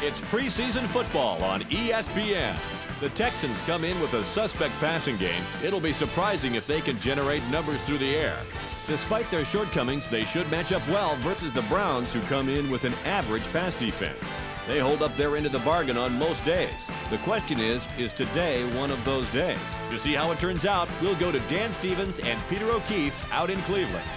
It's preseason football on ESPN. The Texans come in with a suspect passing game. It'll be surprising if they can generate numbers through the air. Despite their shortcomings, they should match up well versus the Browns, who come in with an average pass defense. They hold up their end of the bargain on most days. The question is today one of those days? To see how it turns out, we'll go to Dan Stevens and Peter O'Keefe out in Cleveland.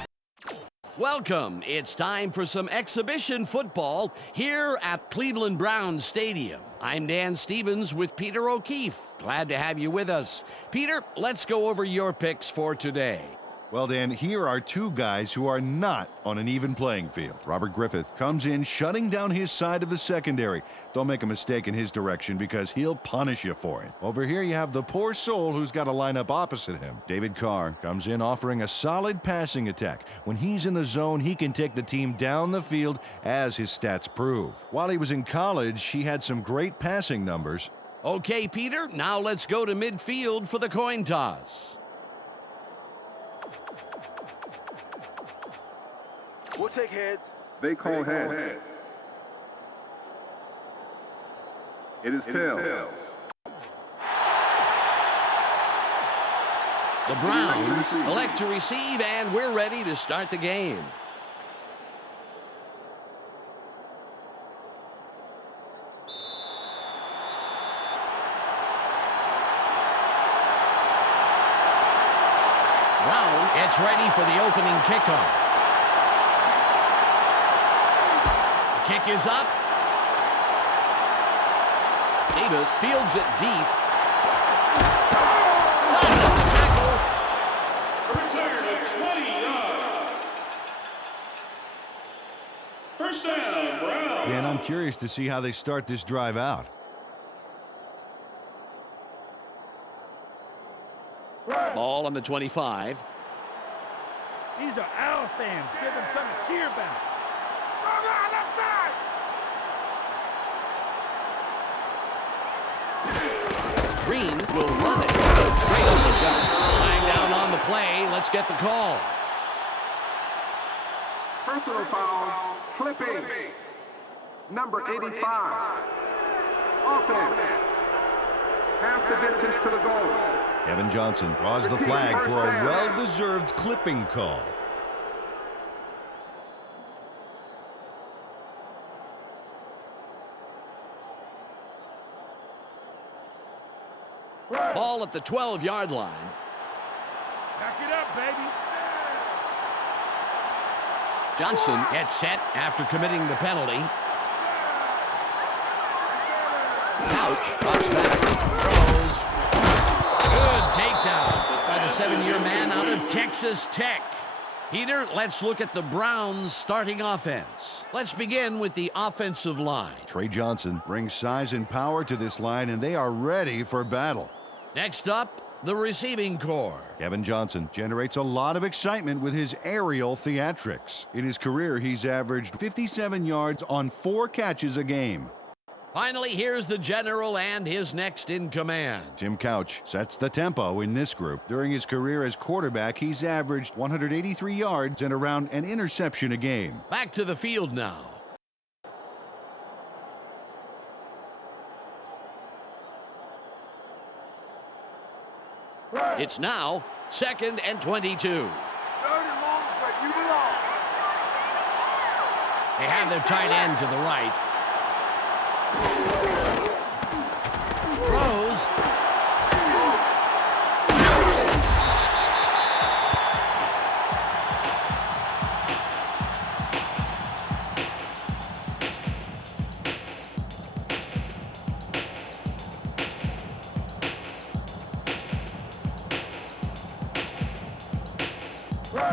Welcome. It's time for some exhibition football here at Cleveland Browns Stadium. I'm Dan Stevens with Peter O'Keefe. Glad to have you with us. Peter, let's go over your picks for today. Well, Dan, here are two guys who are not on an even playing field. Robert Griffith comes in shutting down his side of the secondary. Don't make a mistake in his direction because he'll punish you for it. Over here you have the poor soul who's got to line up opposite him. David Carr comes in offering a solid passing attack. When he's in the zone, he can take the team down the field, as his stats prove. While he was in college, he had some great passing numbers. Okay, Peter, now let's go to midfield for the coin toss. We'll take heads. They call heads. It is tails. The Browns elect to receive, and we're ready to start the game. Brown gets ready for the opening kickoff. Kick is up. Davis fields it deep. Tackle. Return of 20 yards. First down, Brown. Dan, I'm curious to see how they start this drive out. Ball on the 25. These are our fans. Give them something to cheer about. Left side. Green will run it straight up the gut. Lying down on the play. Let's get the call. Personal foul, clipping. Number 85. Offense. Half the distance to the goal. Kevin Johnson draws the flag for a well-deserved clipping call. Ball at the 12-yard line. Back it up, baby. Johnson gets set after committing the penalty. Couch drops back. Throws. Good takedown by the 7-year man out of Texas Tech. Peter, let's look at the Browns' starting offense. Let's begin with the offensive line. Trey Johnson brings size and power to this line, and they are ready for battle. Next up, the receiving corps. Kevin Johnson generates a lot of excitement with his aerial theatrics. In his career, he's averaged 57 yards on 4 catches a game. Finally, here's the general and his next in command. Tim Couch sets the tempo in this group. During his career as quarterback, he's averaged 183 yards and around an interception a game. Back to the field now. It's now 2nd and 22. Third and long, but you belong. They have their tight end to the right. Throws.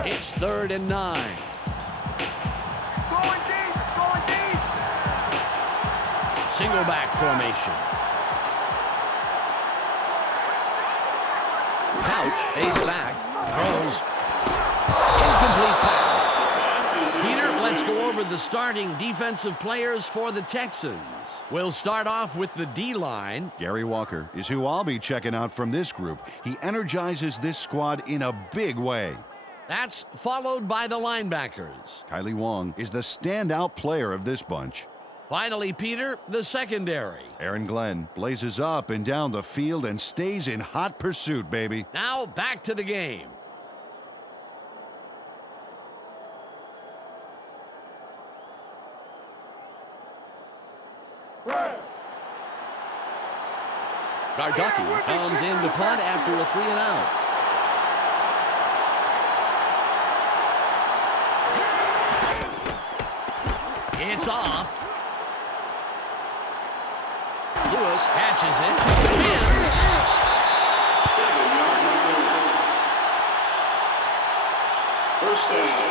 It's 3rd and 9. Going deep, going deep. Single back formation. Couch stays back. Throws. Incomplete pass. Peter, let's go over the starting defensive players for the Texans. We'll start off with the D-line. Gary Walker is who I'll be checking out from this group. He energizes this squad in a big way. That's followed by the linebackers. Kylie Wong is the standout player of this bunch. Finally, Peter, the secondary. Aaron Glenn blazes up and down the field and stays in hot pursuit, baby. Now back to the game. Gardocki comes in to punt after a 3-and-out. It's off. Lewis catches it. Spins. 7-yard return. First down.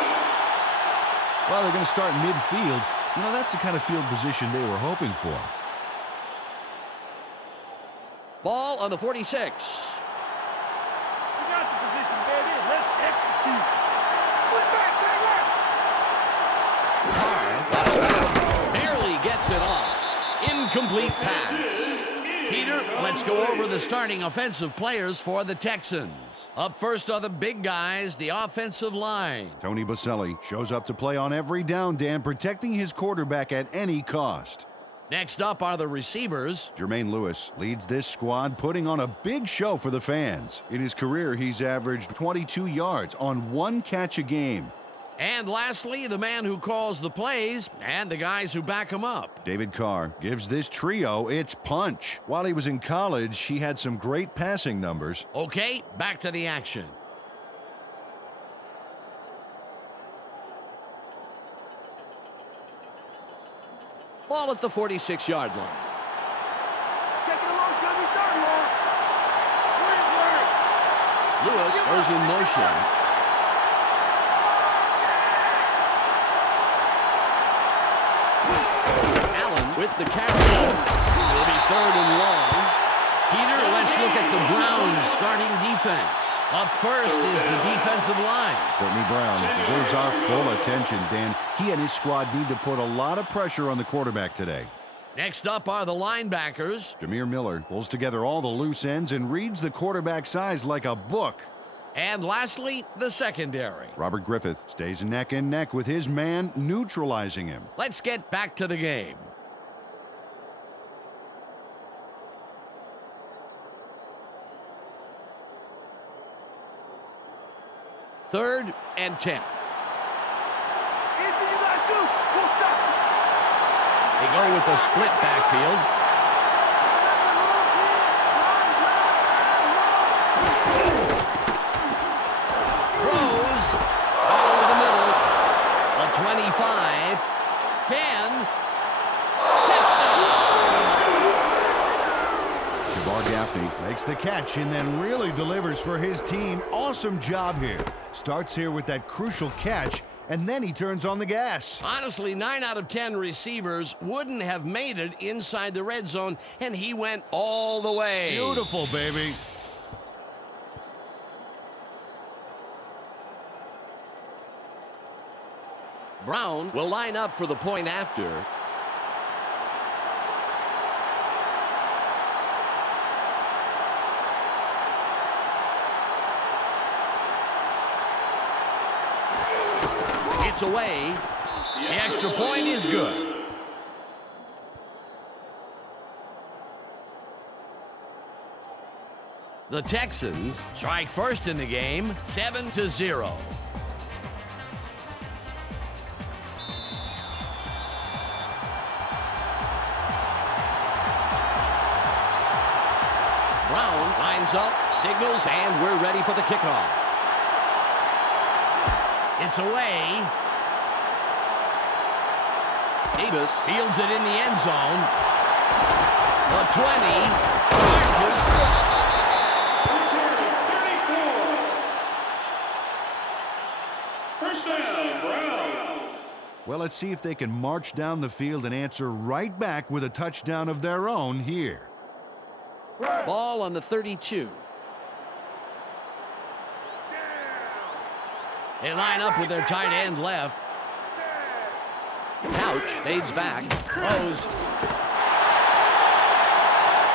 Well, they're going to start midfield. You know, that's the kind of field position they were hoping for. Ball on the 46. We got the position, baby. Let's execute. Put back, Carr barely gets it off. Incomplete pass. Peter, let's go over the starting offensive players for the Texans. Up first are the big guys, the offensive line. Tony Boselli shows up to play on every down, Dan, protecting his quarterback at any cost. Next up are the receivers. Jermaine Lewis leads this squad, putting on a big show for the fans. In his career, he's averaged 22 yards on 1 catch a game. And lastly, the man who calls the plays and the guys who back him up. David Carr gives this trio its punch. While he was in college, he had some great passing numbers. Okay, back to the action. Ball at the 46-yard line. Take it along, Jimmy. Third long. Great work. Lewis goes in motion. Allen with the carry. It'll be 3rd and long. Peter, let's look at the Browns starting defense. Up first is the defensive line. Courtney Brown deserves our full attention, Dan. He and his squad need to put a lot of pressure on the quarterback today. Next up are the linebackers. Jameer Miller pulls together all the loose ends and reads the quarterback's eyes like a book. And lastly, the secondary. Robert Griffith stays neck and neck with his man, neutralizing him. Let's get back to the game. Third and 10. Anything you gotta do, we'll stop you. They go with a split backfield. Throws over the middle. A 25, 10, touchdown. Shavar Gaffney makes the catch and then really delivers for his team. Awesome job here. Starts here with that crucial catch, and then he turns on the gas. Honestly, 9 out of 10 receivers wouldn't have made it inside the red zone, and he went all the way. Beautiful, baby. Brown will line up for the point after. It's away. The extra point is good. The Texans strike first in the game, 7-0. Brown lines up, signals, and we're ready for the kickoff. It's away. Davis fields it in the end zone. The 20. Charges. Return 34. First down, Brown. Well, let's see if they can march down the field and answer right back with a touchdown of their own here. Ball on the 32. They line up with their tight end left. Couch fades back. Throws.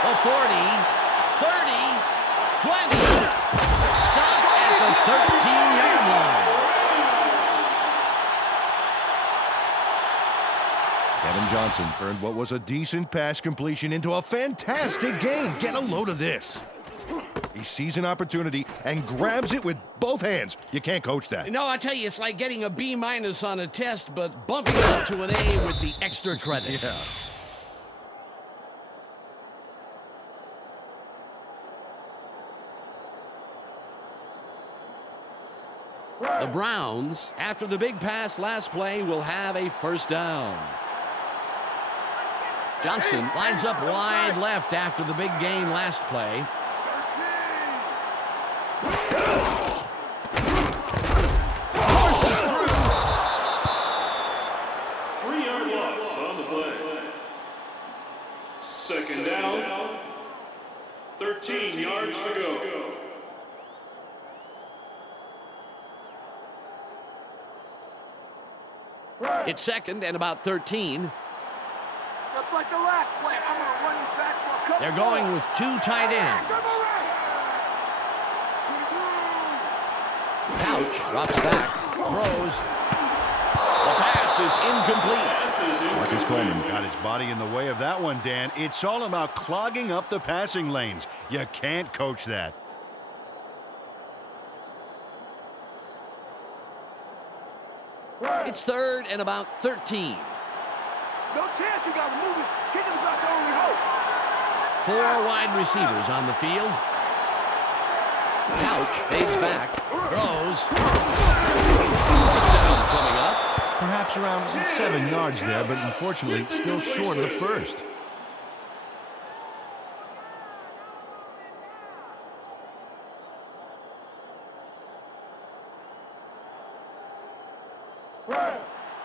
The 40, 30, 20. Stopped at the 13-yard line. Kevin Johnson turned what was a decent pass completion into a fantastic game. Get a load of this. He sees an opportunity and grabs it with both hands. You can't coach that. No, I tell you, it's like getting a B- on a test, but bumping up to an A with the extra credit. Yeah. The Browns, after the big pass last play, will have a first down. Johnson lines up wide left after the big gain last play. Forces through. 3-yard loss on the play. Second down. 13 yards to go. It's second and about 13. Just like the last play, I'm going to run you back for a couple. They're going with two tight ends. Couch drops back, throws. The pass is incomplete. Marcus Coleman got his body in the way of that one, Dan. It's all about clogging up the passing lanes. You can't coach that. It's third and about 13. No chance you got to move it. Kicking's about your only hope. Four wide receivers on the field. Couch fades back, throws. Touchdown coming up. Perhaps around 7 yards there, but unfortunately still short of the first.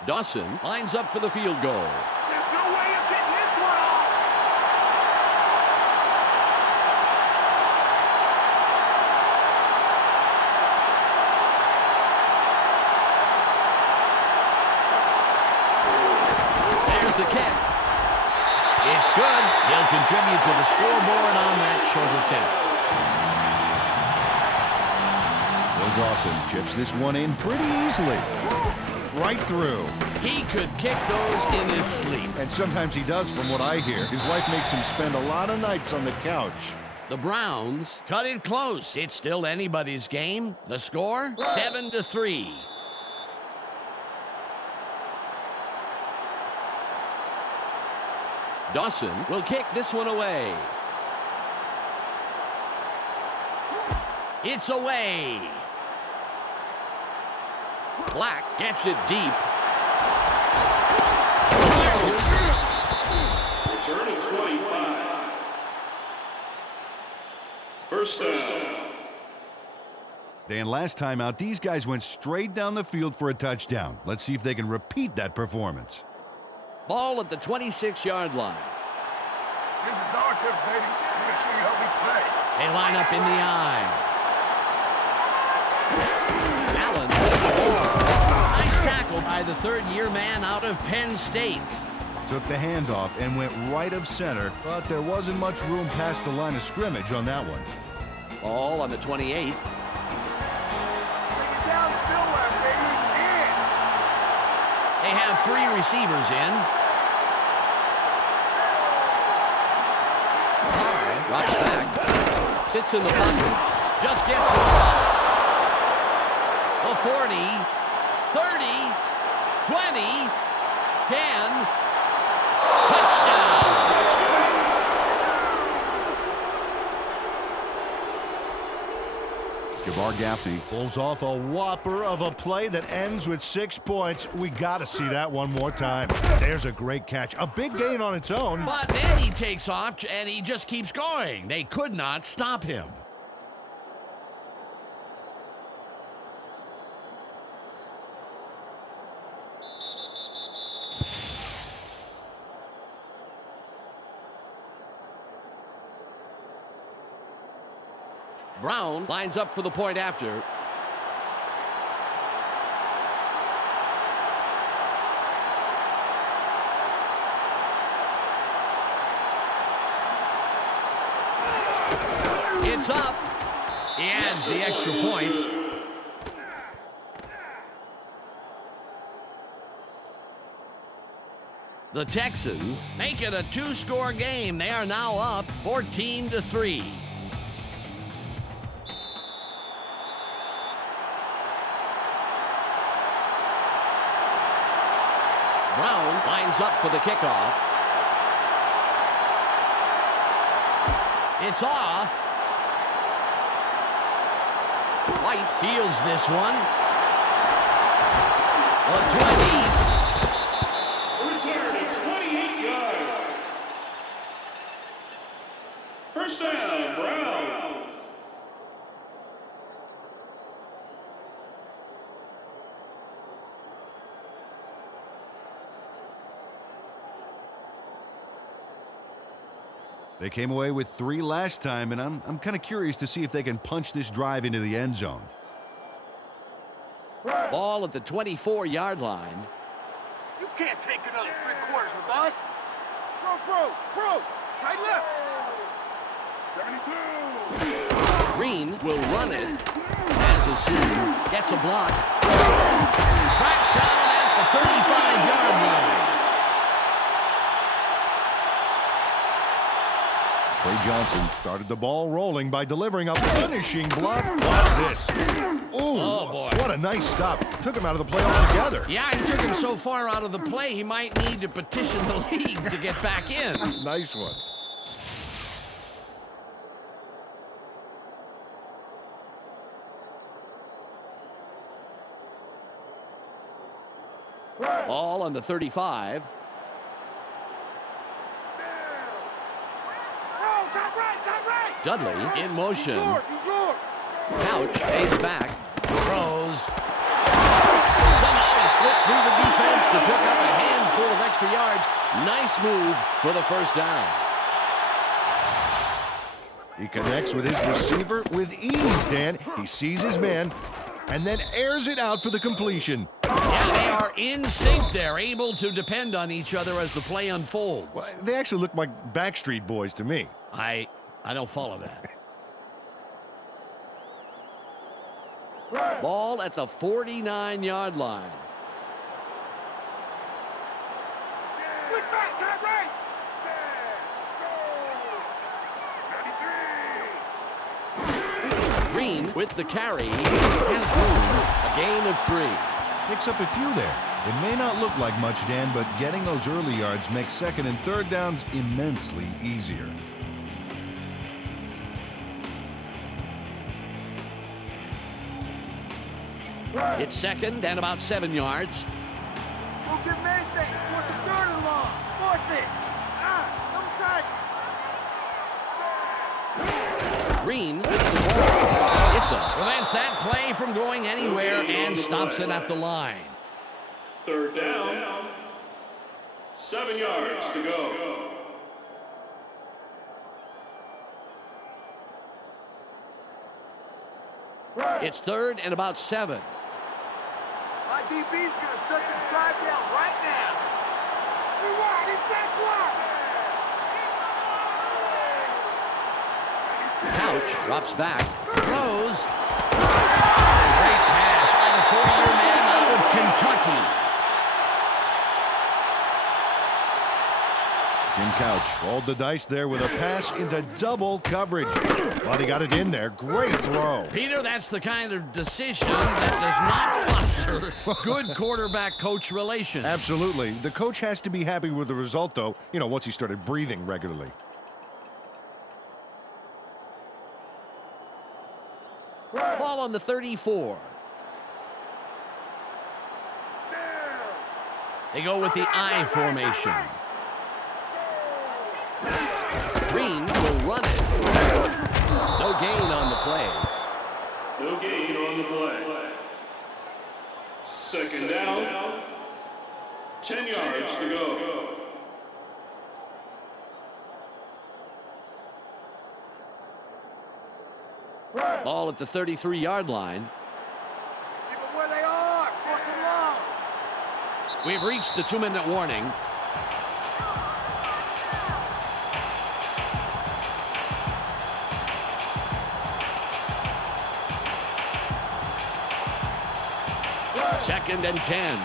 Dawson lines up for the field goal. There's no way of getting this one off. There's the kick. It's good. He'll contribute to the scoreboard on that short attempt. Will Dawson chips this one in pretty easily. Right through. He could kick those in his sleep. And sometimes he does, from what I hear. His wife makes him spend a lot of nights on the couch. The Browns cut it close. It's still anybody's game. The score, 7-3. Dawson will kick this one away. It's away. Black gets it deep. Return of 25. First down. Dan, last time out, these guys went straight down the field for a touchdown. Let's see if they can repeat that performance. Ball at the 26-yard line. This is our turf, baby. We're going to show you how we play. They line up in the eye. Allen. Nice tackle by the third-year man out of Penn State. Took the handoff and went right of center, but there wasn't much room past the line of scrimmage on that one. Ball on the 28. Take it down Stillwell, baby. In. They have three receivers in. Carr drops back. Sits in the pocket. Just gets it off. The 40, 30, 20, 10. Touchdown. Jabbar Gaffney pulls off a whopper of a play that ends with 6 points. We got to see that one more time. There's a great catch. A big gain on its own. But then he takes off and he just keeps going. They could not stop him. Brown lines up for the point after. It's up. He adds the extra point. The Texans make it a two-score game. They are now up 14-3. Brown lines up for the kickoff. It's off. White fields this one. The 20. Return to 28 yards. First down, Brown. They came away with 3 last time, and I'm kind of curious to see if they can punch this drive into the end zone. Ball at the 24-yard line. You can't take another 3 quarters with us. Bro. Tight left. 72. Green will run it. Has a seam. Gets a block. Cracked down at the 35-yard line. Trey Johnson started the ball rolling by delivering a finishing block. Watch this. Oh, boy. What a nice stop. Took him out of the play altogether. Yeah, he took him so far out of the play, he might need to petition the league to get back in. Nice one. Ball on the 35. Dudley in motion. Couch fades back. Throws. Somehow he slipped through the defense to pick up a handful of extra yards. Nice move for the first down. He connects with his receiver with ease, Dan. He sees his man and then airs it out for the completion. Yeah, they are in sync. They're able to depend on each other as the play unfolds. Well, they actually look like Backstreet Boys to me. I don't follow that. Ball at the 49-yard line. Green with the carry. Has room. A gain of 3. Picks up a few there. It may not look like much, Dan, but getting those early yards makes second and third downs immensely easier. It's second and about 7 yards. Don't give him anything. Force the third and long. Force it. Double tight. Green with the ball. Issa prevents that play from going anywhere and stops it at the line. Third down. 7 yards to go. It's third and about 7. My DB's going to shut this drive down right now. Rewind, it's that block. Couch drops back. Throws. Great pass by the 4-year man out of Kentucky. Jim Couch rolled the dice there with a pass into double coverage. But he got it in there. Great throw. Peter, that's the kind of decision that does not foster good quarterback-coach relations. Absolutely. The coach has to be happy with the result, though, once he started breathing regularly. Ball on the 34. They go with the I formation. Green will run it. No gain on the play. No gain on the play. Second down. 10 yards to go. Ball at the 33-yard line. Keep them where they are. Force them long. We've reached the 2-minute warning. Second and 10.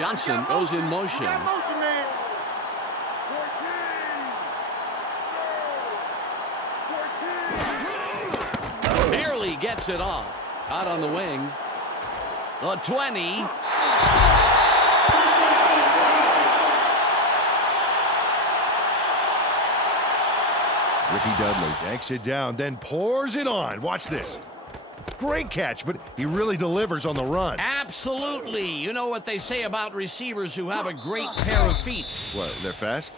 Johnson goes in motion. That motion, man. 14. Barely gets it off. Out on the wing. The 20. Ricky Dudley takes it down, then pours it on. Watch this. Great catch, but he really delivers on the run. Absolutely. You know what they say about receivers who have a great pair of feet. What, they're fast?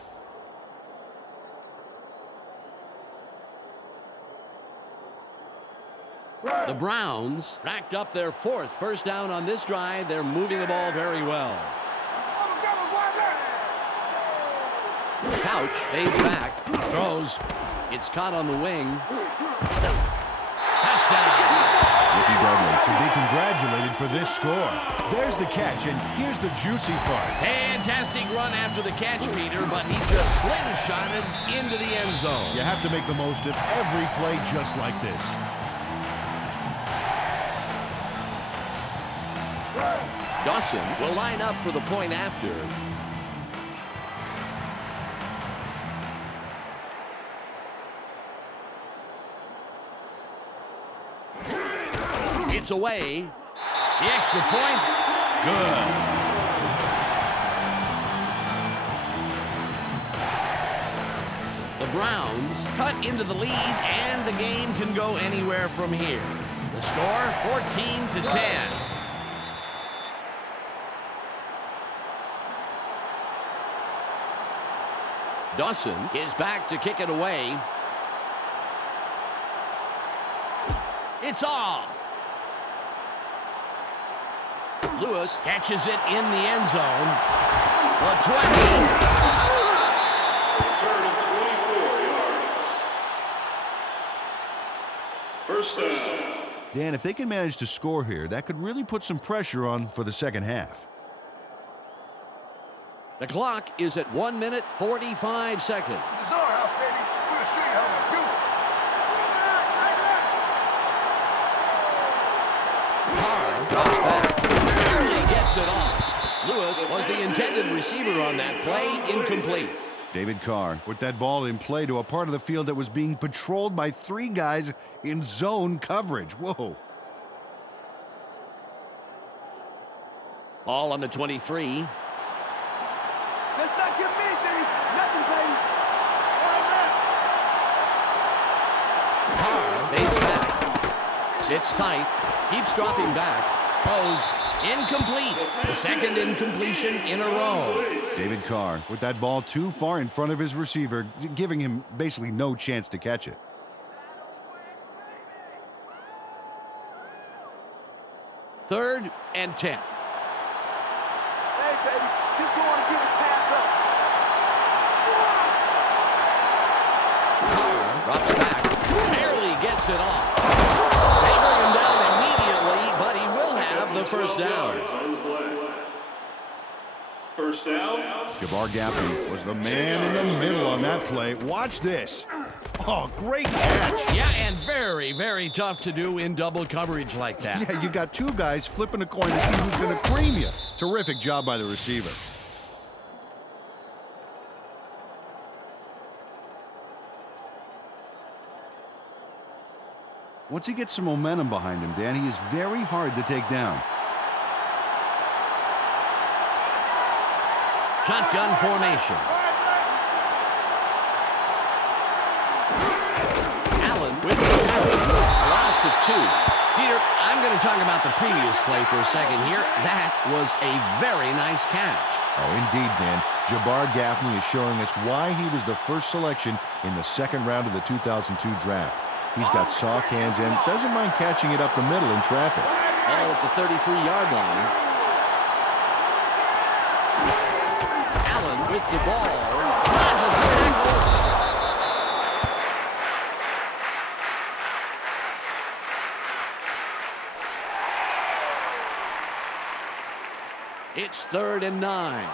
The Browns racked up their 4th first down on this drive. They're moving the ball very well. Couch fades back, throws. It's caught on the wing. Touchdown. Ricky Dudley should be congratulated for this score. There's the catch, and here's the juicy part. Fantastic run after the catch, Peter, but he just slingshotted into the end zone. You have to make the most of every play just like this. Dawson will line up for the point after. It's away. The extra point. Good. The Browns cut into the lead, and the game can go anywhere from here. The score, 14-10. Dawson is back to kick it away. It's off. Lewis catches it in the end zone. The 20. Return of 24 yards. First down. Dan, if they can manage to score here, that could really put some pressure on for the second half. The clock is at 1 minute 45 seconds. It's our house, baby. We'll show you how we do it. Carr drops back. Barely gets it off. Lewis was the intended receiver on that play. Incomplete. David Carr put that ball in play to a part of the field that was being patrolled by 3 guys in zone coverage. Whoa. Ball on the 23. Let's not get me, baby. Nothing, baby. Carr fades back. Sits tight. Keeps dropping back. Throws. Incomplete. The second incompletion in a row. David Carr with that ball too far in front of his receiver, giving him basically no chance to catch it. Third and 10. Hey, baby. Keep going and give it pass up. Carr drops back. Barely gets it off. They bring him down immediately, but he will have the first down. First down. Jabbar Gaffney was the man in the middle on that play. Watch this. Oh, great catch. Yeah, and very, very tough to do in double coverage like that. Yeah, you got 2 guys flipping a coin to see who's going to cream you. Terrific job by the receiver. Once he gets some momentum behind him, Dan, he is very hard to take down. Shotgun formation. Allen with the carry. A loss of 2. Peter, I'm going to talk about the previous play for a second here. That was a very nice catch. Oh, indeed, Dan. Jabbar Gaffney is showing us why he was the first selection in the second round of the 2002 draft. He's got soft hands and doesn't mind catching it up the middle in traffic. All at the 33-yard line. Allen with the ball. Dodges the tackle. It's 3rd and 9.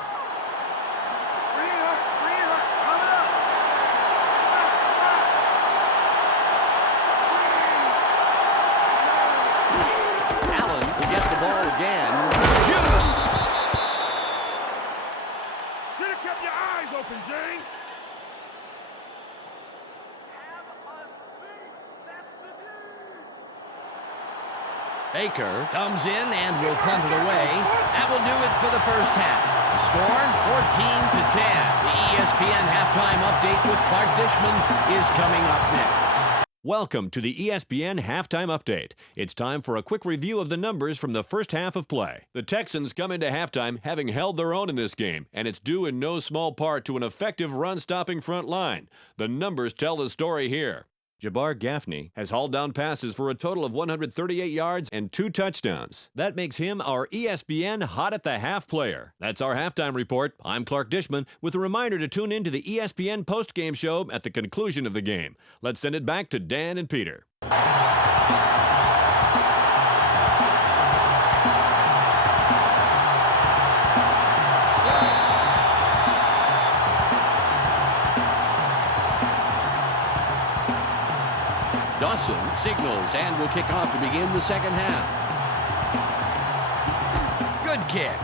Baker comes in and will punt it away. That will do it for the first half. The score, 14-10. The ESPN halftime update with Clark Dishman is coming up next. Welcome to the ESPN Halftime Update. It's time for a quick review of the numbers from the first half of play. The Texans come into halftime having held their own in this game, and it's due in no small part to an effective run-stopping front line. The numbers tell the story here. Jabbar Gaffney has hauled down passes for a total of 138 yards and 2 touchdowns. That makes him our ESPN Hot at the Half player. That's our halftime report. I'm Clark Dishman with a reminder to tune in to the ESPN postgame show at the conclusion of the game. Let's send it back to Dan and Peter. Dawson signals and will kick off to begin the second half. Good kick.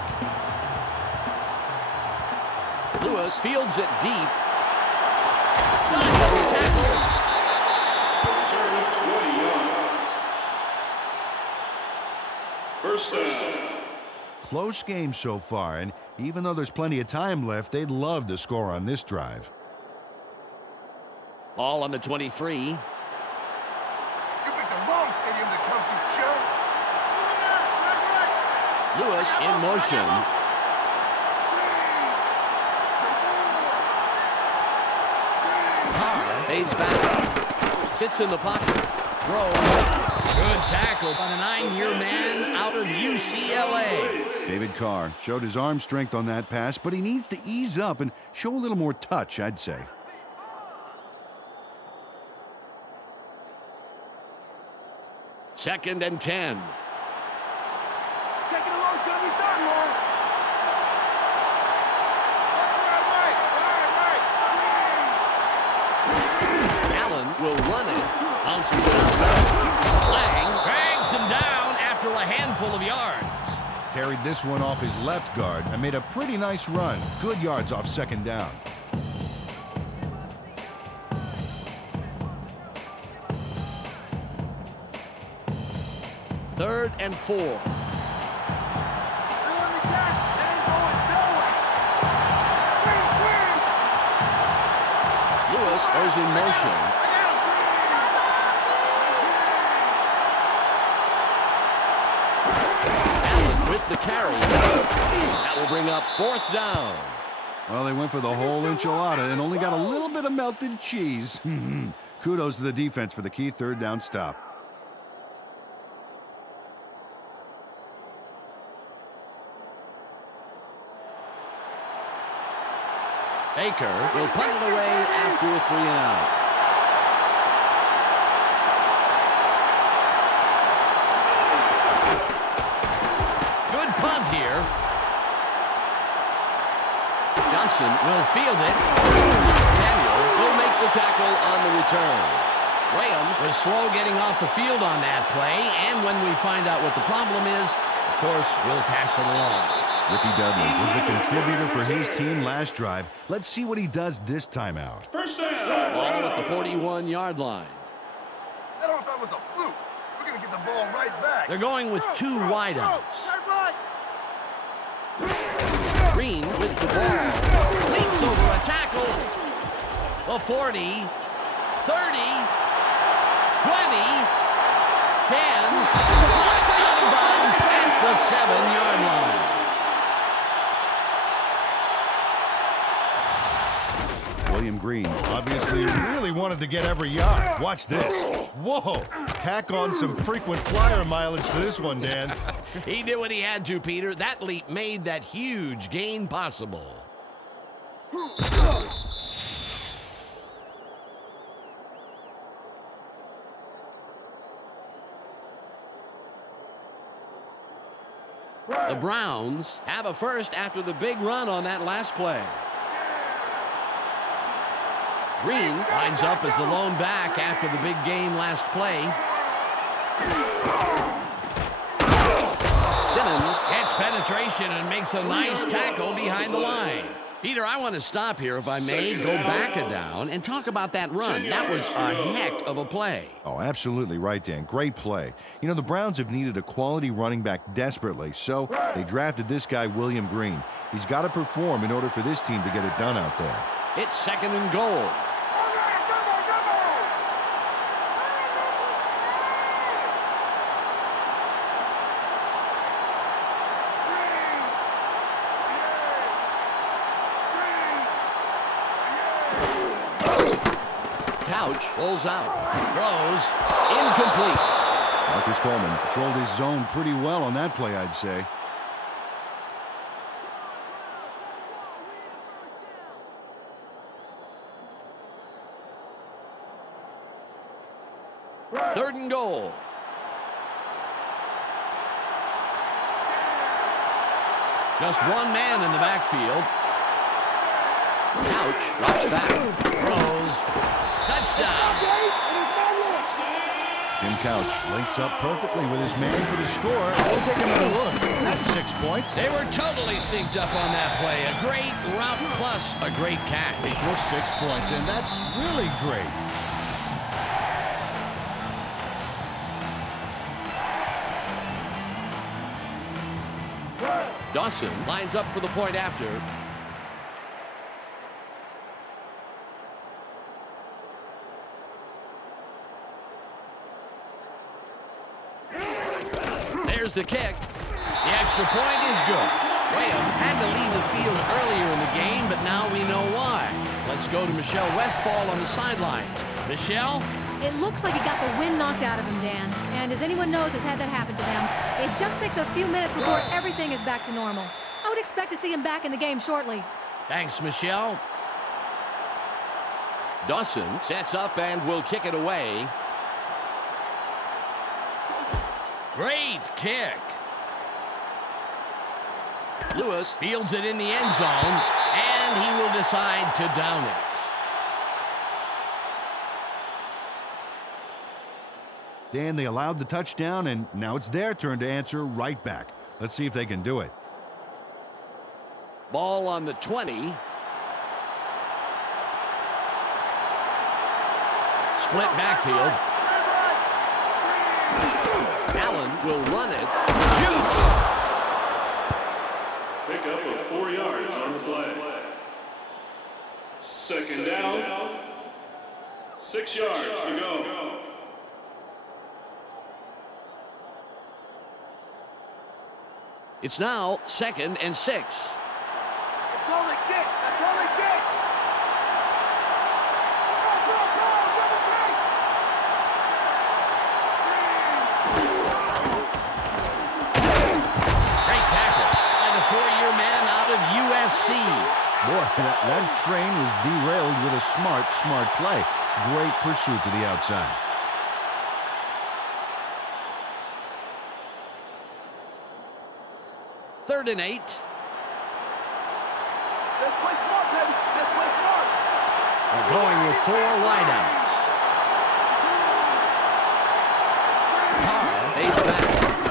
Lewis fields it deep. Nice tackle. Return of 20 yards. First down. Close game so far, and even though there's plenty of time left, they'd love to score on this drive. Ball on the 23. Lewis in motion. Carr fades back. Sits in the pocket. Throws. Good tackle by the 9-year man out of UCLA. David Carr showed his arm strength on that pass, but he needs to ease up and show a little more touch, I'd say. Second and 10. Allen will run it. Bounces it out. Lang drags him down after a handful of yards. Carried this one off his left guard and made a pretty nice run. Good yards off second down. Third and 4. Lewis goes in motion. Allen with the carry. That will bring up 4th down. Well, they went for the whole enchilada and only got a little bit of melted cheese. Kudos to the defense for the key 3rd down stop. Baker will punt it away after a 3-and-out. Good punt here. Johnson will field it. Samuel will make the tackle on the return. Graham was slow getting off the field on that play, and when we find out what the problem is, of course, we'll pass it along. Ricky Dudley was the contributor for his team last drive. Let's see what he does this time out. First down. Ball at the 41-yard line. That also was a fluke. We're going to get the ball right back. They're going with 2 wideouts. Green with the ball. Leaps over a tackle. The 40, 30, 20, 10. Out of bounds at the 7-yard line. William Green obviously really wanted to get every yard. Watch this. Whoa! Tack on some frequent flyer mileage to this one, Dan. He did what he had to, Peter. That leap made that huge gain possible. The Browns have a first after the big run on that last play. Green lines up as the lone back after the big game last play. Simmons gets penetration and makes a nice tackle behind the line. Peter, I want to stop here, if I may, go back a down, and talk about that run. That was a heck of a play. Oh, absolutely right, Dan. Great play. You know, the Browns have needed a quality running back desperately, so they drafted this guy, William Green. He's got to perform in order for this team to get it done out there. It's 2nd and goal. Couch rolls out, throws, incomplete. Marcus Coleman controlled his zone pretty well on that play, I'd say. Third and goal. Just one man in the backfield. Couch drops back, throws, touchdown. Tim Couch links up perfectly with his man for the score. We'll take another look. That's 6 points. They were totally synced up on that play. A great route plus a great catch. Equals 6 points, and that's really great. Dawson lines up for the point after. There's the kick. The extra point is good. Graham had to leave the field earlier in the game, but now we know why. Let's go to Michelle Westfall on the sidelines. Michelle? It looks like he got the wind knocked out of him, Dan. And as anyone knows has had that happen to them, it just takes a few minutes before everything is back to normal. I would expect to see him back in the game shortly. Thanks, Michelle. Dawson sets up and will kick it away. Great kick. Lewis fields it in the end zone, and he will decide to down it. Dan, they allowed the touchdown, and now it's their turn to answer right back. Let's see if they can do it. Ball on the 20. Split backfield. Allen will run it. Shoots. Pick up of 4 yards on the play. 2nd down. 6 yards to go. It's now 2nd and 6. That's only kick. That's only kick. Great tackle by the 4-year man out of USC. Boy, that train was derailed with a smart play. Great pursuit to the outside. Third and 8. Let's play smart, baby. Let's play smart. They're going with 4 wideouts. Carr fades back,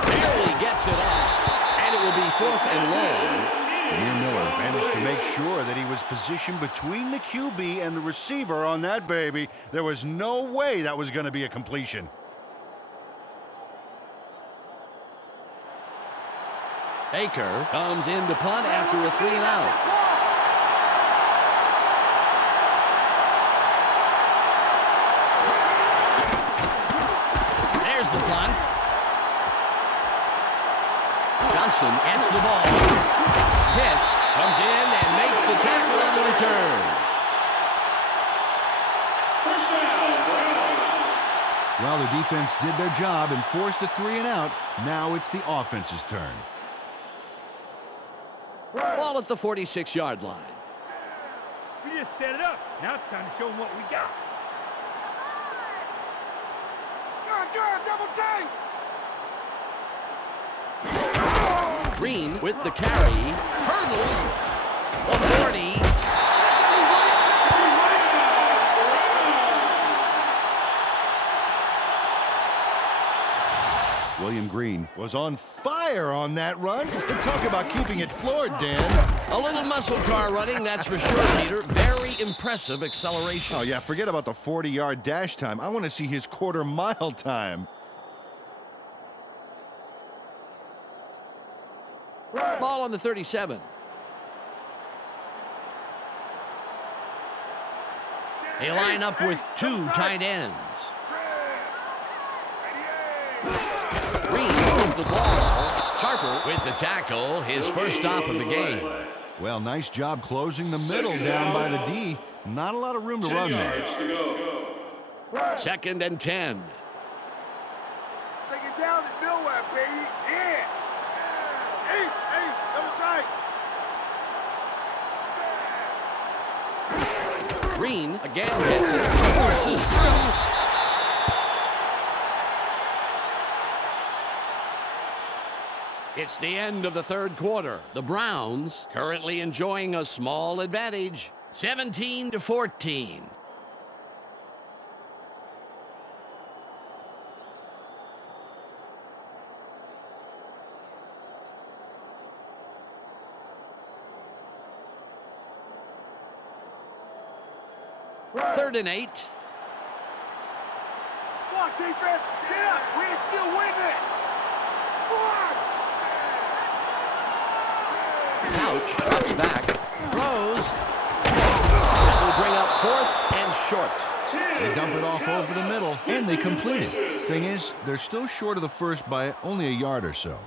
barely gets it off, and it will be 4th and long. Ian Miller managed to make sure that he was positioned between the QB and the receiver on that baby. There was no way that was going to be a completion. Baker comes in to punt after a 3-and-out. There's the punt. Johnson gets the ball. Pitts comes in and makes the tackle on the return. First down, Brown. Well, the defense did their job and forced a 3-and-out. Now it's the offense's turn. Ball at the 46-yard line. We just set it up. Now it's time to show them what we got. Good, double team. Green with the carry. Hurdles. The 40. William Green was on fire on that run. And talk about keeping it floored, Dan. A little muscle car running, that's for sure, Peter. Very impressive acceleration. Oh, yeah, forget about the 40-yard dash time. I want to see his quarter-mile time. Ball on the 37. They line up with two tight ends. Green with the ball. Sharper with the tackle, his first stop of the game. Well, nice job closing the middle down by the D. Not a lot of room to run there. 2nd and 10. Take it down to nowhere, baby. Yeah. Ace, double strike. Green again gets it, forces through. It's the end of the third quarter. The Browns currently enjoying a small advantage, 17-14. Third and 8. Come on, defense. Get up. We can still win this. Come on. Couch drops back, throws. That will bring up 4th and short. They dump it off over the middle, and they complete it. Thing is, they're still short of the first by only a yard or so.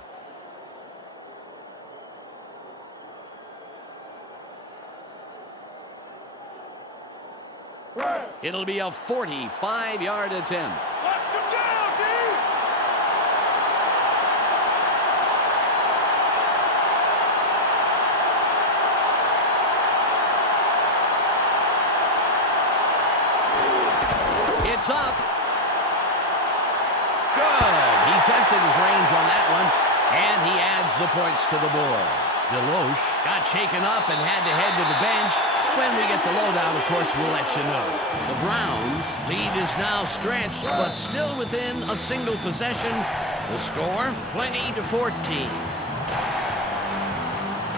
It'll be a 45-yard attempt. Let's go down, dude. It's up. Good. He tested his range on that one, and he adds the points to the board. Deloche got shaken up and had to head to the bench. When we get the lowdown, of course, we'll let you know. The Browns' lead is now stretched, but still within a single possession. The score, 20-14.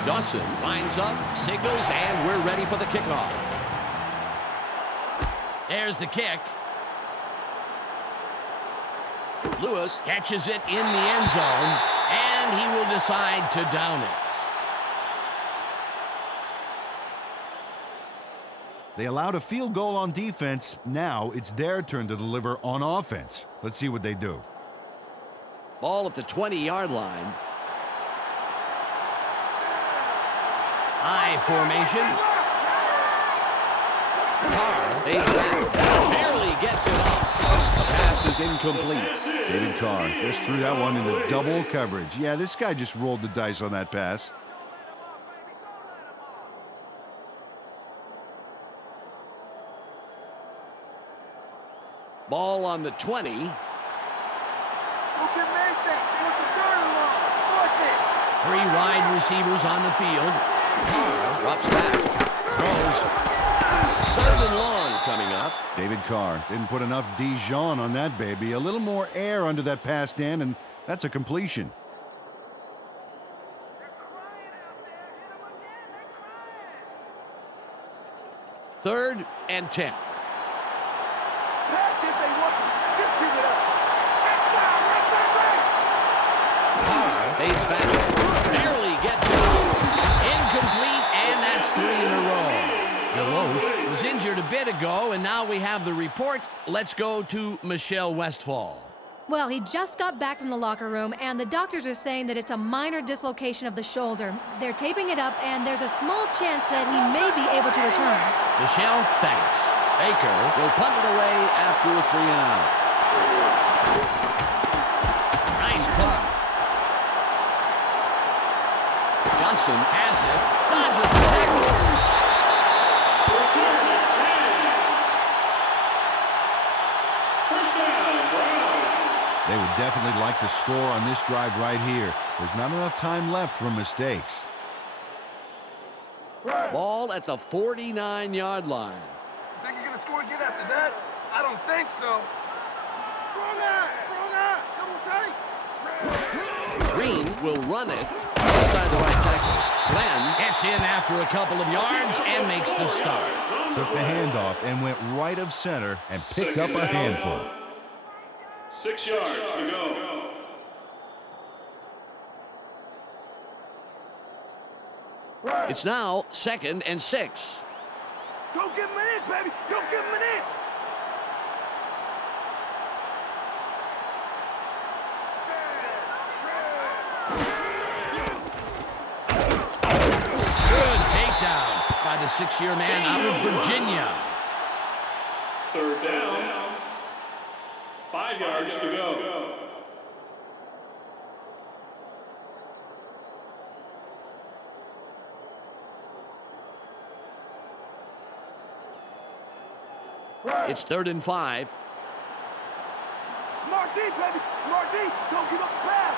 Dawson lines up, signals, and we're ready for the kickoff. There's the kick. Lewis catches it in the end zone, and he will decide to down it. They allowed a field goal on defense. Now it's their turn to deliver on offense. Let's see what they do. Ball at the 20-yard line. High formation. Carr, fades back, barely gets it off. The pass is incomplete. David Carr just threw that one into double coverage. Yeah, this guy just rolled the dice on that pass. Ball on the 20. Look at Mason. It was the third and long. Force it. 3 wide receivers on the field. Carr drops back. Throws. 3rd and long coming up. David Carr didn't put enough Dijon on that baby. A little more air under that pass, Dan, and that's a completion. Third and 10. Pass if they want to. Just give it up. Right. Carr, base back, barely gets it off. Incomplete, and that's 3 in a row. Deloche was injured a bit ago, and now we have the report. Let's go to Michelle Westfall. Well, he just got back from the locker room, and the doctors are saying that it's a minor dislocation of the shoulder. They're taping it up, and there's a small chance that he may be able to return. Michelle, thanks. Baker will punt it away after a 3 and out. Nice punt. Johnson has it. Dodges the tackle. Return at 10. First down, Browns. They would definitely like to score on this drive right here. There's not enough time left for mistakes. Ball at the 49-yard line. Think you're going to score again after that? I don't think so. Strong out. Double tight. Green will run it inside the right tackle. Glenn gets in after a couple of yards and makes the start. Took the handoff and went right of center and picked up a handful. 6 yards to go. It's now 2nd and 6. Don't give him an inch, baby. Don't give him an inch. Good takedown by the 6-year man out of Virginia. 3rd down. 5 yards to go. It's 3rd and 5. Smart D, baby. Smart D. Don't give up the pass.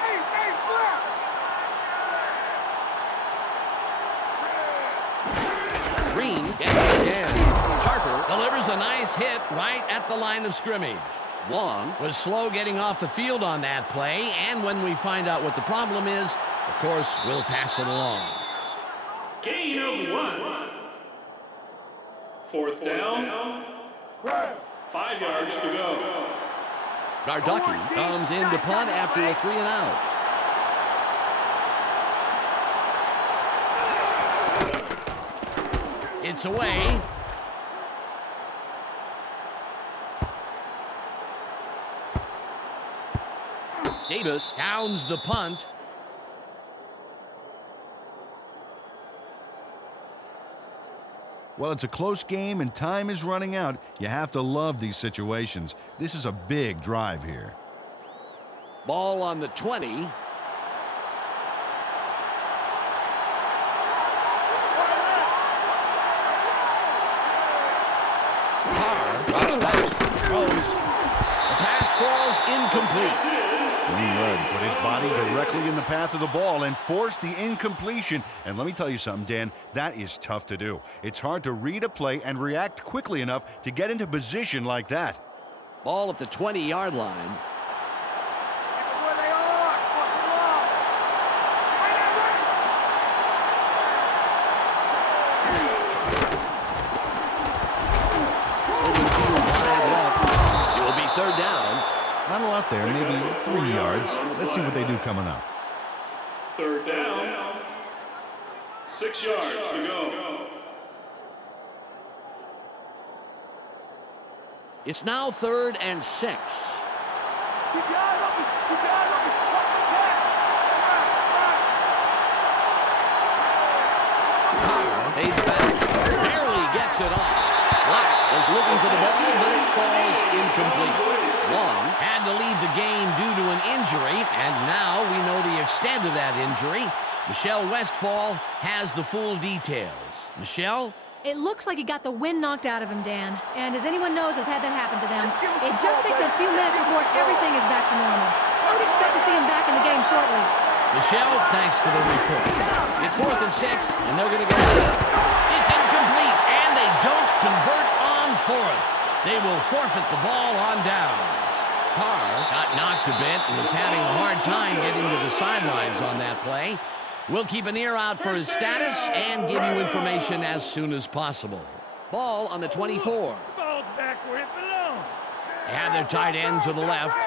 Hey, slap. Green gets it again. Harper delivers a nice hit right at the line of scrimmage. Long was slow getting off the field on that play, and when we find out what the problem is, of course, we'll pass it along. Gain of 1. 4th down. 5 yards to go. Garducki comes in to punt after a 3 and out. It's away. Davis downs the punt. Well, it's a close game and time is running out. You have to love these situations. This is a big drive here. Ball on the 20. Carr drops back, throws. The pass falls incomplete. Green Rudd put his body directly in the path of the ball and forced the incompletion. And let me tell you something, Dan, that is tough to do. It's hard to read a play and react quickly enough to get into position like that. Ball at the 20-yard line. Where they are. Push them off. Open field wide left. It will be 3rd down. Not a lot there, maybe 3 yards. Let's see what they do coming up. 3rd down. 6 yards to go. It's now 3rd and 6. Keep your eyes open. Keep your eyes open. Carr fades back, barely gets it off. Black is looking for the ball, but it falls incomplete. Long had to leave the game due to an injury, and now we know the extent of that injury. Michelle Westfall has the full details. Michelle? It looks like he got the wind knocked out of him, Dan. And as anyone knows has had that happen to them, it just takes a few minutes before everything is back to normal. I would expect to see him back in the game shortly. Michelle, thanks for the report. It's 4th and 6, and they're going to go. It's incomplete, and they don't convert on 4th. They will forfeit the ball on downs. Carr got knocked a bit and was having a hard time getting to the sidelines on that play. We'll keep an ear out for his status and give you information as soon as possible. Ball on the 24. Ball's back where it belongs. They have their tight end to the left.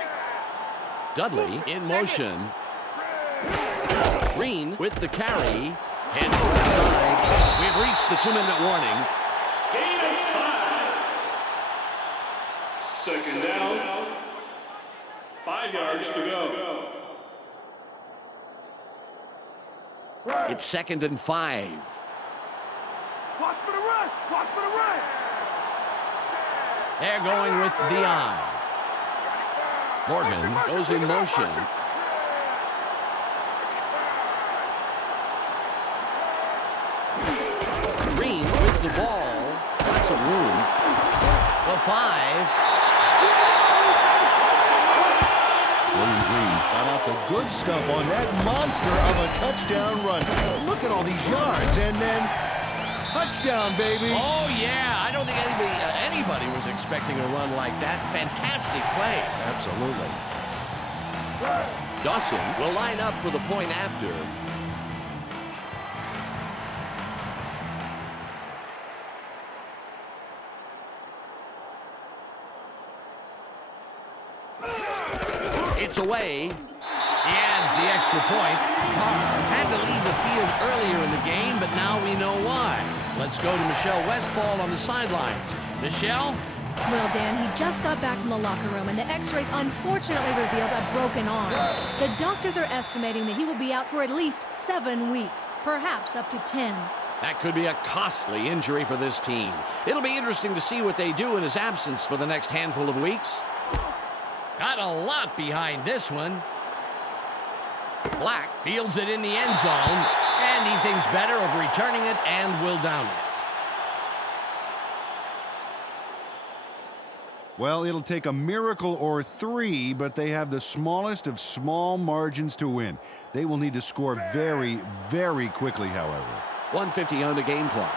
Dudley in motion. Green with the carry. Heads to the side. We've reached the 2-minute warning. Gain of 5. 2nd down. 5 yards to go. It's 2nd and 5. Watch for the run. Watch for the run. They're going with the eye. Morgan goes in motion. Green with the ball. Lots of room. The 5. William Green got out the good stuff on that monster of a touchdown run. Look at all these yards, and then touchdown, baby. Oh, yeah. I don't think anybody was expecting expecting a run like that. Fantastic play. Absolutely. Dawson will line up for the point after. It's away. He adds the extra point. Carr had to leave the field earlier in the game, but now we know why. Let's go to Michelle Westfall on the sidelines. Michelle? Well, Dan, he just got back from the locker room, and the x-rays unfortunately revealed a broken arm. The doctors are estimating that he will be out for at least 7 weeks, perhaps up to 10. That could be a costly injury for this team. It'll be interesting to see what they do in his absence for the next handful of weeks. Got a lot behind this one. Black fields it in the end zone, and he thinks better of returning it and will down it. Well, it'll take a miracle or 3, but they have the smallest of small margins to win. They will need to score very, very quickly, however. 1:50 on the game clock.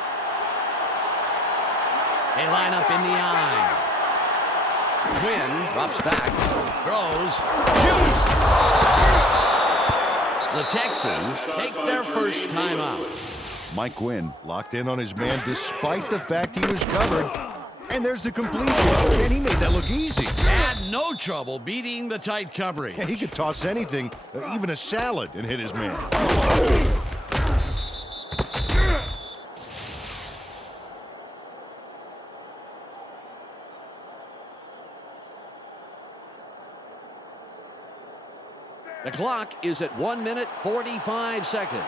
They line up in the eye. Quinn drops back, throws, shoots. The Texans take their first timeout. Mike Quinn locked in on his man despite the fact he was covered. And there's the completion. And he made that look easy. Had no trouble beating the tight coverage. Yeah, he could toss anything, even a salad, and hit his man. The clock is at 1 minute 45 seconds.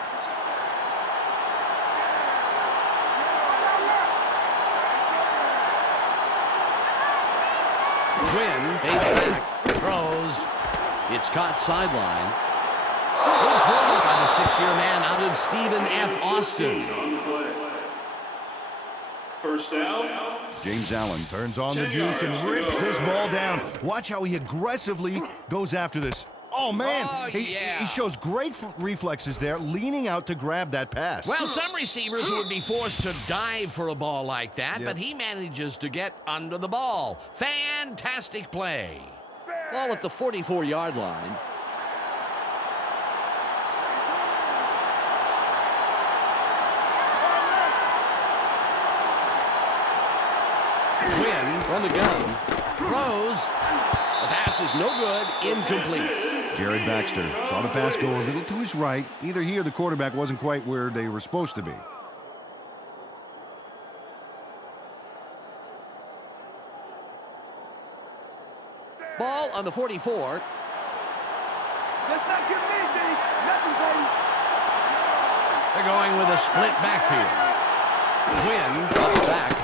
Quinn takes back, throws. It's caught sideline. Good throw by the 6-year man out of Stephen F. Austin. First down. James Allen turns on the juice and rips this ball down. Watch how he aggressively goes after this. Oh, man. He shows great reflexes there, leaning out to grab that pass. Well, some receivers would be forced to dive for a ball like that, but he manages to get under the ball. Fantastic play. Ball at the 44-yard line. Quinn from the gun. Throws. The pass is no good. Incomplete. Jared Baxter saw the pass go a little to his right. Either he or the quarterback wasn't quite where they were supposed to be. Ball on the 44. Let's not get easy. Nothing, baby. They're going with a split backfield. Quinn drops back.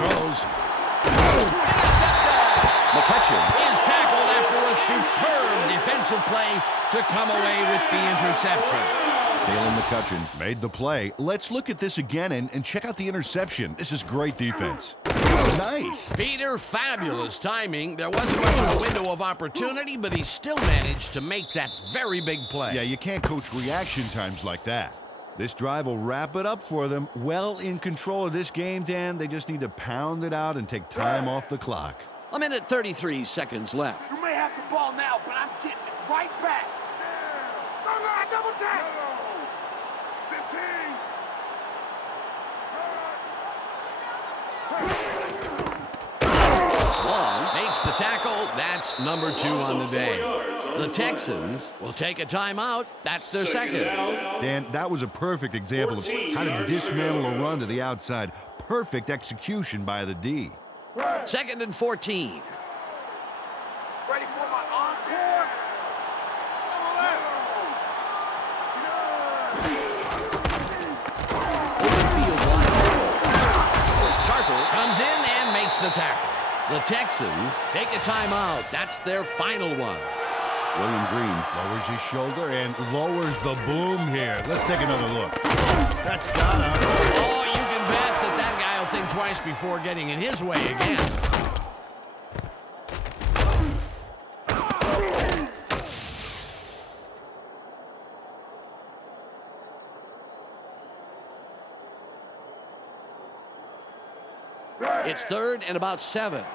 Throws. McCutcheon is tackled after a superb defensive play to come away with the interception. Dalen McCutcheon made the play. Let's look at this again and check out the interception. This is great defense. Nice. Peter, fabulous timing. There wasn't much of a window of opportunity, but he still managed to make that very big play. Yeah, you can't coach reaction times like that. This drive will wrap it up for them. Well in control of this game, Dan. They just need to pound it out and take time off the clock. 1:33 seconds left. You may have the ball now, but I'm getting it right back. Double tap. 15. Long makes the tackle. That's number 2 on the day. The Texans will take a timeout. That's their second. Dan, that was a perfect example of how to dismantle a run to the outside. Perfect execution by the D. 2nd and 14. Ready for my encore? Open field wide. Sharper comes in and makes the tackle. The Texans take a timeout. That's their final one. William Green lowers his shoulder and lowers the boom here. Let's take another look. That's gotta. Oh, you can bet that guy will think twice before getting in his way again. It's 3rd and about 7. Eyes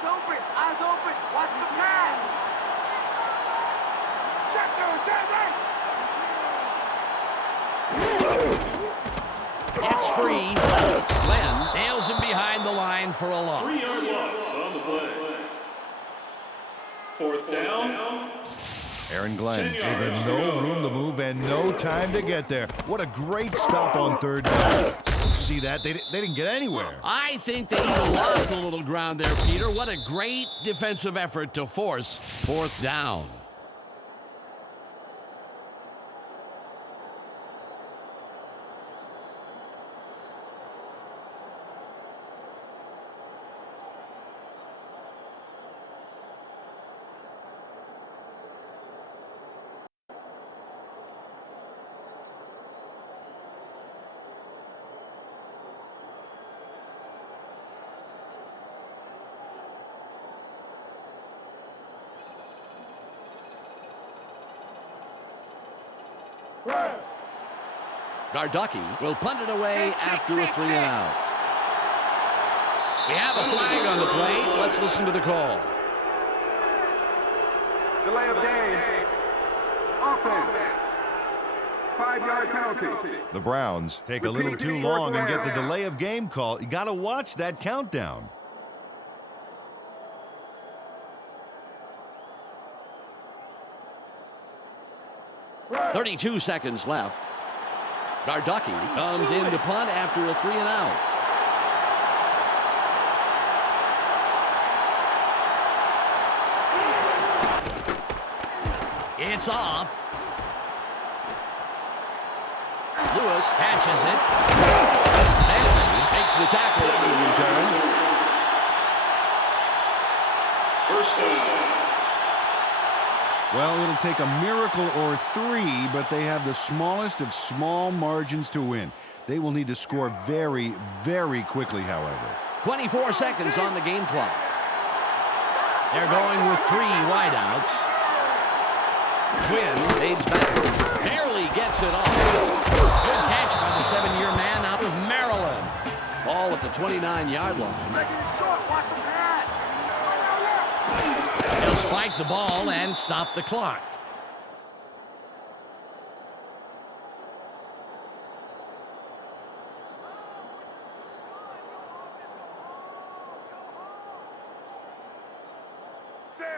open. Eyes open. Watch the pass. It's free. Glenn nails him behind the line for a loss. 3-yard loss on the play. 4th down. Aaron Glenn 10 yards. given no room to move and no time to get there. What a great stop on 3rd down. See that? They didn't get anywhere. I think they even lost a little ground there, Peter. What a great defensive effort to force 4th down. Garducki will punt it away after a 3-and-out. We have a flag on the plate. Let's listen to the call. Delay of game. Offense. 5-yard penalty. The Browns take a little too long and get the delay of game call. You got to watch that countdown. .32 seconds left. Garducki comes in to punt after a 3-and-out. It's off. Lewis catches it. Bailey makes the tackle on the return. 1st down. Well, it'll take a miracle or 3, but they have the smallest of small margins to win. They will need to score very, very quickly, however. 24 seconds on the game clock. They're going with 3 wideouts. Quinn fades back. Barely gets it off. Good catch by the 7-year man out of Maryland. Ball at the 29-yard line. Making it short. Watch the pass. They'll spike the ball and stop the clock.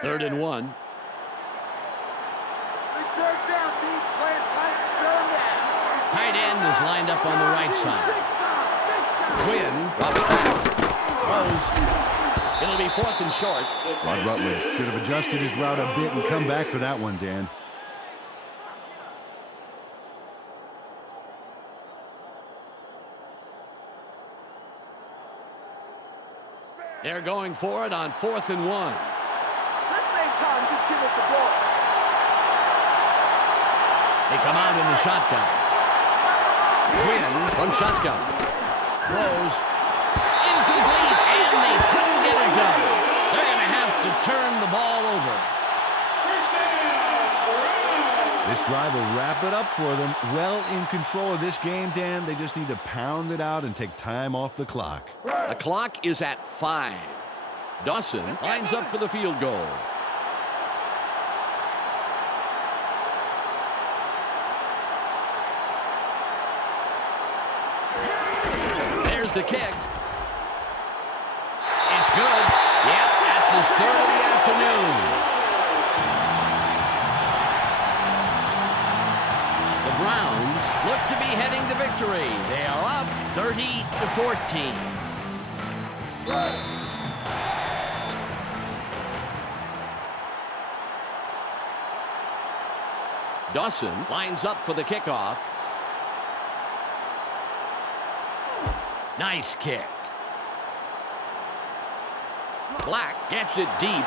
Third and 1. Tight end is lined up on the right side. Quinn, drops back, throws. It'll be 4th and short. Rod Rutledge should have adjusted his route a bit and come back for that one, Dan. They're going for it on 4th and 1. Let's make time. Just give us the ball. They come out in the shotgun. Quinn from shotgun. Throws. Incomplete, and they couldn't get it done. They're going to have to turn the ball over. This drive will wrap it up for them. Well in control of this game, Dan. They just need to pound it out and take time off the clock. The clock is at 5. Dawson lines up for the field goal. There's the kick. It's good. Yep, that's his 3rd of the afternoon. The Browns look to be heading to victory. They are up 30-14. Dawson lines up for the kickoff. Nice kick. Black gets it deep.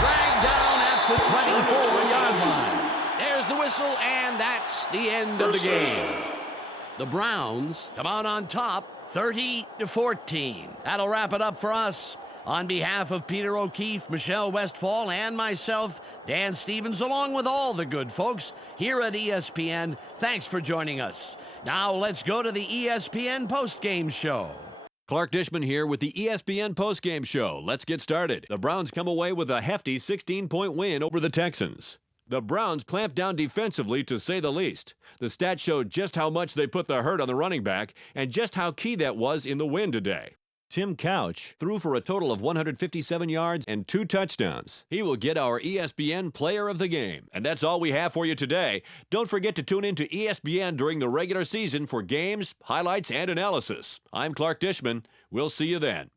Dragged down at the 24-yard line. There's the whistle, and that's the end of the game. The Browns come out on top, 30-14. That'll wrap it up for us On behalf of Peter O'Keefe, Michelle Westfall, and myself, Dan Stevens, along with all the good folks here at ESPN, thanks for joining us. Now let's go to the ESPN postgame show. Clark Dishman here with the ESPN postgame show. Let's get started. The Browns come away with a hefty 16-point win over the Texans. The Browns clamped down defensively, to say the least. The stats showed just how much they put the hurt on the running back and just how key that was in the win today. Tim Couch threw for a total of 157 yards and 2 touchdowns. He will get our ESPN Player of the Game. And that's all we have for you today. Don't forget to tune in to ESPN during the regular season for games, highlights, and analysis. I'm Clark Dishman. We'll see you then.